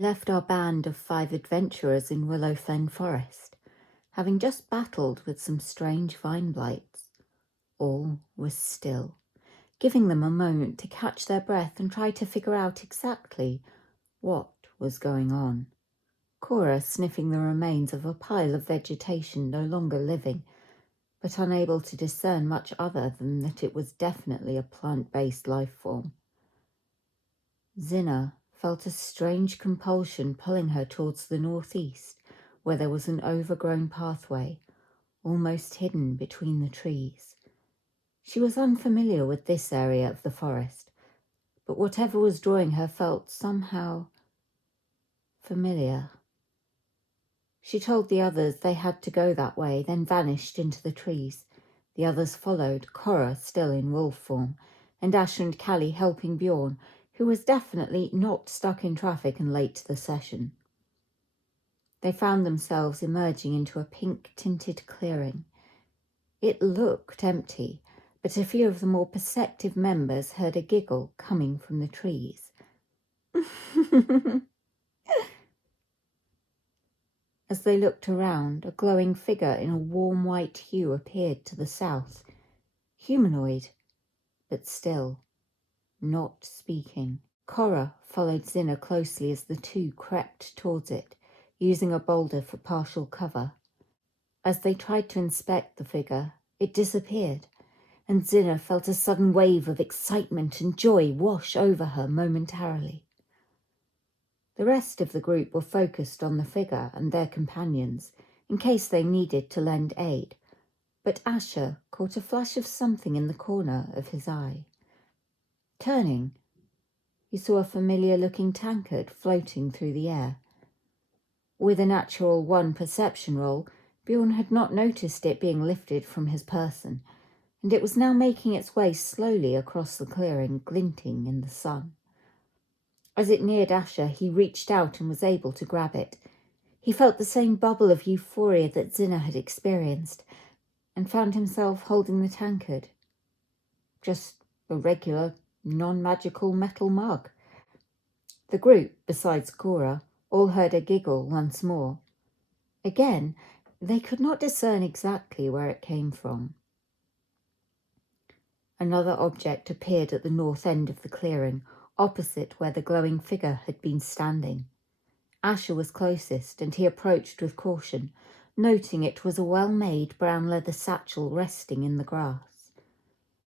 Left our band of 5 adventurers in Willowfen Forest, having just battled with some strange vine blights. All was still, giving them a moment to catch their breath and try to figure out exactly what was going on. Cora sniffing the remains of a pile of vegetation no longer living, but unable to discern much other than that it was definitely a plant-based life form. Zinna felt a strange compulsion pulling her towards the northeast, where there was an overgrown pathway, almost hidden between the trees. She was unfamiliar with this area of the forest, but whatever was drawing her felt somehow familiar. She told the others they had to go that way, then vanished into the trees. The others followed, Cora still in wolf form, and Asher and Callie helping Bjorn, who was definitely not stuck in traffic and late to the session. They found themselves emerging into a pink-tinted clearing. It looked empty, but a few of the more perceptive members heard a giggle coming from the trees. As they looked around, a glowing figure in a warm white hue appeared to the south. Humanoid, but still not speaking. Cora followed Zinna closely as the two crept towards it, using a boulder for partial cover. As they tried to inspect the figure, it disappeared, and Zinna felt a sudden wave of excitement and joy wash over her momentarily. The rest of the group were focused on the figure and their companions, in case they needed to lend aid, but Asher caught a flash of something in the corner of his eye. Turning, he saw a familiar-looking tankard floating through the air. With a natural 1 perception roll, Bjorn had not noticed it being lifted from his person, and it was now making its way slowly across the clearing, glinting in the sun. As it neared Asher, he reached out and was able to grab it. He felt the same bubble of euphoria that Zinna had experienced, and found himself holding the tankard. Just a regular, non-magical metal mug. The group, besides Cora, all heard a giggle once more. Again, they could not discern exactly where it came from. Another object appeared at the north end of the clearing, opposite where the glowing figure had been standing. Asher was closest, and he approached with caution, noting it was a well-made brown leather satchel resting in the grass.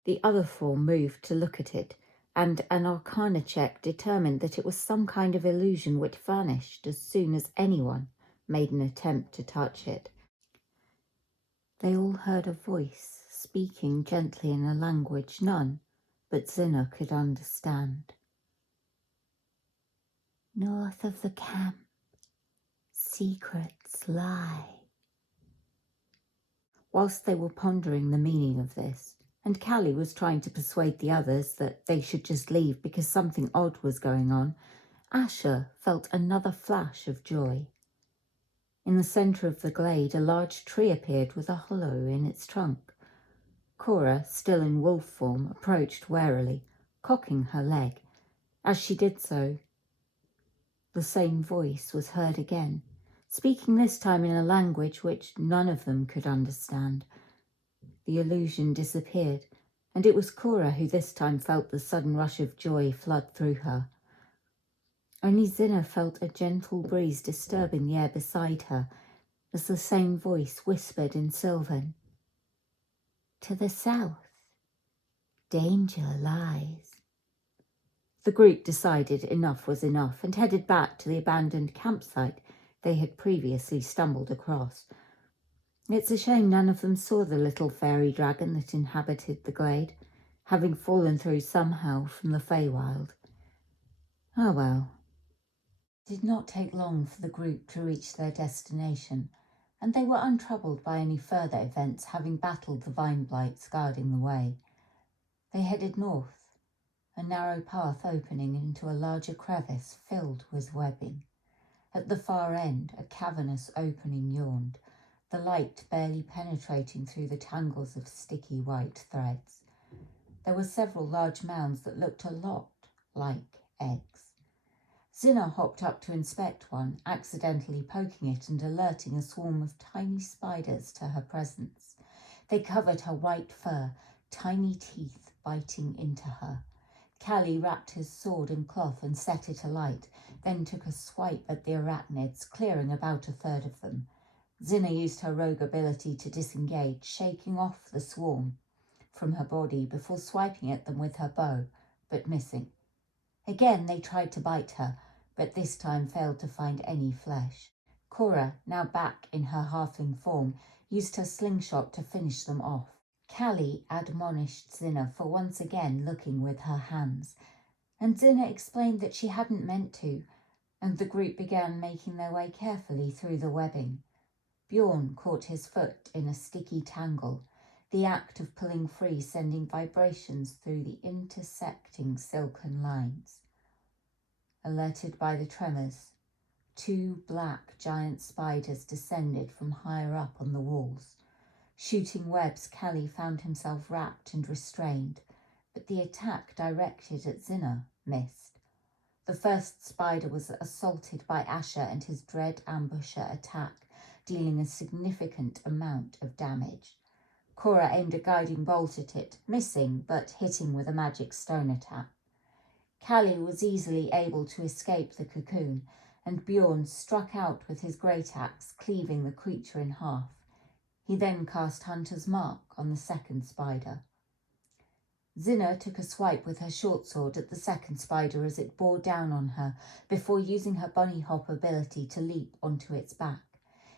The other form moved to look at it, and an arcana check determined that it was some kind of illusion which vanished as soon as anyone made an attempt to touch it. They all heard a voice speaking gently in a language none but Zinna could understand. North of the camp, secrets lie. Whilst they were pondering the meaning of this, and Callie was trying to persuade the others that they should just leave because something odd was going on, Asher felt another flash of joy. In the centre of the glade, a large tree appeared with a hollow in its trunk. Cora, still in wolf form, approached warily, cocking her leg. As she did so, the same voice was heard again, speaking this time in a language which none of them could understand. The illusion disappeared, and it was Cora who this time felt the sudden rush of joy flood through her. Only Zinna felt a gentle breeze disturbing the air beside her, as the same voice whispered in Sylvan, "To the south, danger lies." The group decided enough was enough and headed back to the abandoned campsite they had previously stumbled across. It's a shame none of them saw the little fairy dragon that inhabited the glade, having fallen through somehow from the Feywild. Oh well. It did not take long for the group to reach their destination, and they were untroubled by any further events, having battled the vine blights guarding the way. They headed north, a narrow path opening into a larger crevice filled with webbing. At the far end, a cavernous opening yawned, the light barely penetrating through the tangles of sticky white threads. There were several large mounds that looked a lot like eggs. Zinna hopped up to inspect one, accidentally poking it and alerting a swarm of tiny spiders to her presence. They covered her white fur, tiny teeth biting into her. Callie wrapped his sword in cloth and set it alight, then took a swipe at the arachnids, clearing about a third of them. Zinna used her rogue ability to disengage, shaking off the swarm from her body before swiping at them with her bow, but missing. Again they tried to bite her, but this time failed to find any flesh. Cora, now back in her halfling form, used her slingshot to finish them off. Callie admonished Zinna for once again looking with her hands, and Zinna explained that she hadn't meant to, and the group began making their way carefully through the webbing. Bjorn caught his foot in a sticky tangle, the act of pulling free sending vibrations through the intersecting silken lines. Alerted by the tremors, 2 black giant spiders descended from higher up on the walls. Shooting webs, Callie found himself wrapped and restrained, but the attack directed at Zinna missed. The first spider was assaulted by Asher and his dread ambusher attack, dealing a significant amount of damage. Cora aimed a guiding bolt at it, missing but hitting with a magic stone attack. Callie was easily able to escape the cocoon, and Bjorn struck out with his great axe, cleaving the creature in half. He then cast Hunter's Mark on the second spider. Zinna took a swipe with her short sword at the second spider as it bore down on her, before using her bunny hop ability to leap onto its back.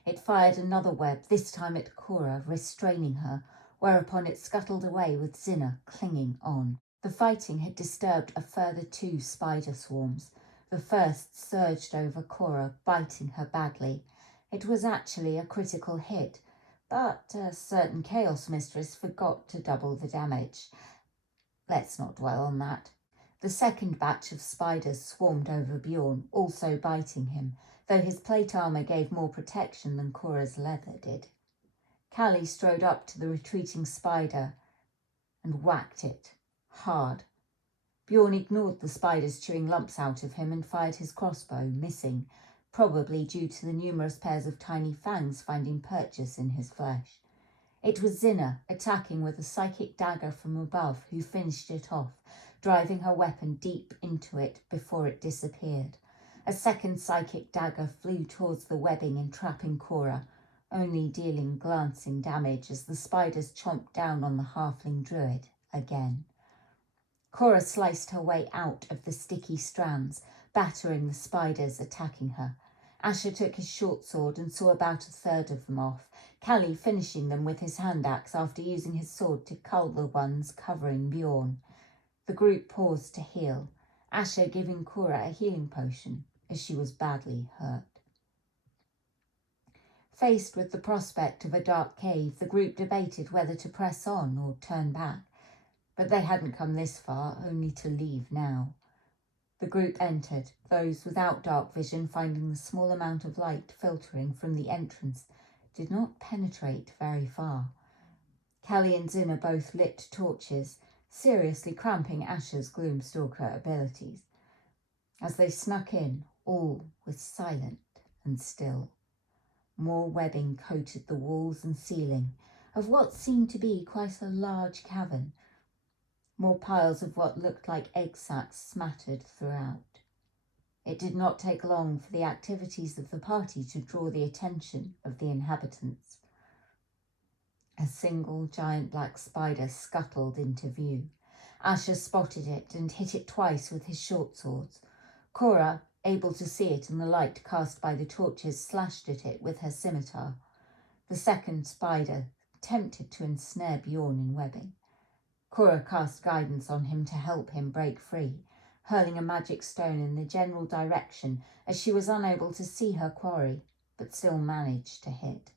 It fired another web, this time at Cora, restraining her, whereupon it scuttled away with Zinna clinging on. The fighting had disturbed a further 2 spider swarms. The first surged over Cora, biting her badly. It was actually a critical hit, but a certain Chaos Mistress forgot to double the damage. Let's not dwell on that. The second batch of spiders swarmed over Bjorn, also biting him, though his plate armour gave more protection than Cora's leather did. Callie strode up to the retreating spider and whacked it hard. Bjorn ignored the spiders chewing lumps out of him and fired his crossbow, missing, probably due to the numerous pairs of tiny fangs finding purchase in his flesh. It was Zinna, attacking with a psychic dagger from above, who finished it off, driving her weapon deep into it before it disappeared. A second psychic dagger flew towards the webbing, entrapping Cora, only dealing glancing damage as the spiders chomped down on the halfling druid again. Cora sliced her way out of the sticky strands, battering the spiders attacking her. Asher took his short sword and saw about a third of them off, Callie finishing them with his hand axe after using his sword to cull the ones covering Bjorn. The group paused to heal, Asher giving Cora a healing potion as she was badly hurt. Faced with the prospect of a dark cave, the group debated whether to press on or turn back, but they hadn't come this far, only to leave now. The group entered, those without dark vision finding the small amount of light filtering from the entrance did not penetrate very far. Callie and Zinna both lit torches, seriously cramping Asher's Gloomstalker abilities. As they snuck in, all was silent and still. More webbing coated the walls and ceiling of what seemed to be quite a large cavern. More piles of what looked like egg sacs smattered throughout. It did not take long for the activities of the party to draw the attention of the inhabitants. A single giant black spider scuttled into view. Asher spotted it and hit it twice with his short swords. Cora, able to see it in the light cast by the torches, slashed at it with her scimitar. The second spider attempted to ensnare Bjorn in webbing. Cora cast guidance on him to help him break free, hurling a magic stone in the general direction as she was unable to see her quarry, but still managed to hit.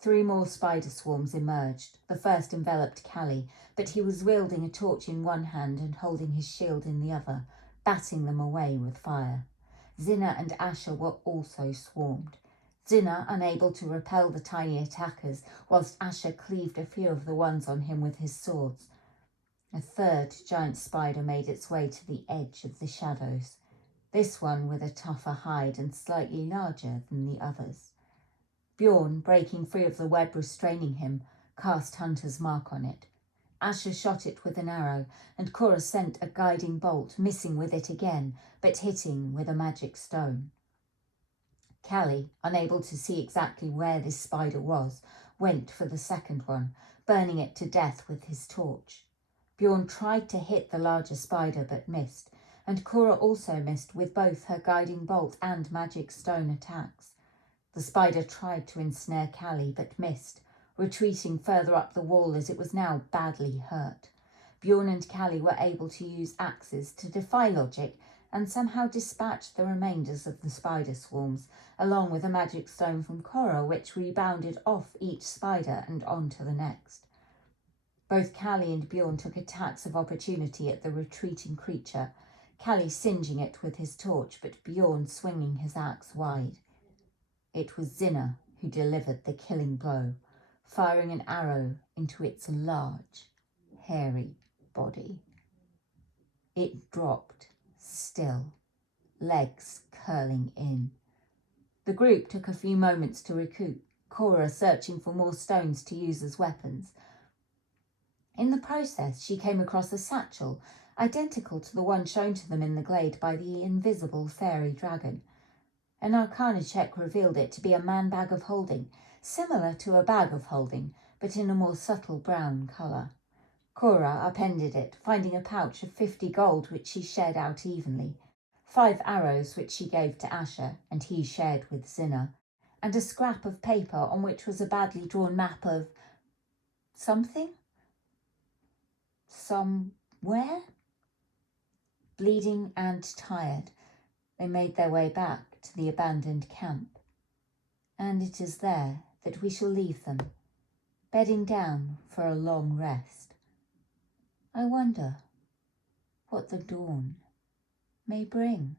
3 more spider swarms emerged. The first enveloped Callie, but he was wielding a torch in one hand and holding his shield in the other, batting them away with fire. Zinna and Asher were also swarmed. Zinna unable to repel the tiny attackers, whilst Asher cleaved a few of the ones on him with his swords. A third giant spider made its way to the edge of the shadows. this one with a tougher hide and slightly larger than the others. Bjorn, breaking free of the web restraining him, cast Hunter's mark on it. Asher shot it with an arrow, and Cora sent a guiding bolt, missing with it again, but hitting with a magic stone. Callie, unable to see exactly where this spider was, went for the second one, burning it to death with his torch. Bjorn tried to hit the larger spider but missed, and Cora also missed with both her guiding bolt and magic stone attacks. The spider tried to ensnare Callie but missed, retreating further up the wall as it was now badly hurt. Bjorn and Callie were able to use axes to defy logic and somehow dispatch the remainders of the spider swarms, along with a magic stone from Cora, which rebounded off each spider and onto the next. Both Callie and Bjorn took attacks of opportunity at the retreating creature, Callie singeing it with his torch, but Bjorn swinging his axe wide. It was Zinna who delivered the killing blow, firing an arrow into its large, hairy body. It dropped, still, legs curling in. The group took a few moments to recoup, Cora searching for more stones to use as weapons. In the process, she came across a satchel, identical to the one shown to them in the glade by the invisible fairy dragon. An arcana check revealed it to be a man-bag of holding, similar to a bag of holding, but in a more subtle brown colour. Cora appended it, finding a pouch of 50 gold which she shared out evenly, 5 arrows which she gave to Asher and he shared with Zinna, and a scrap of paper on which was a badly drawn map of something? Somewhere? Bleeding and tired, they made their way back to the abandoned camp. And it is there that we shall leave them, bedding down for a long rest. I wonder what the dawn may bring.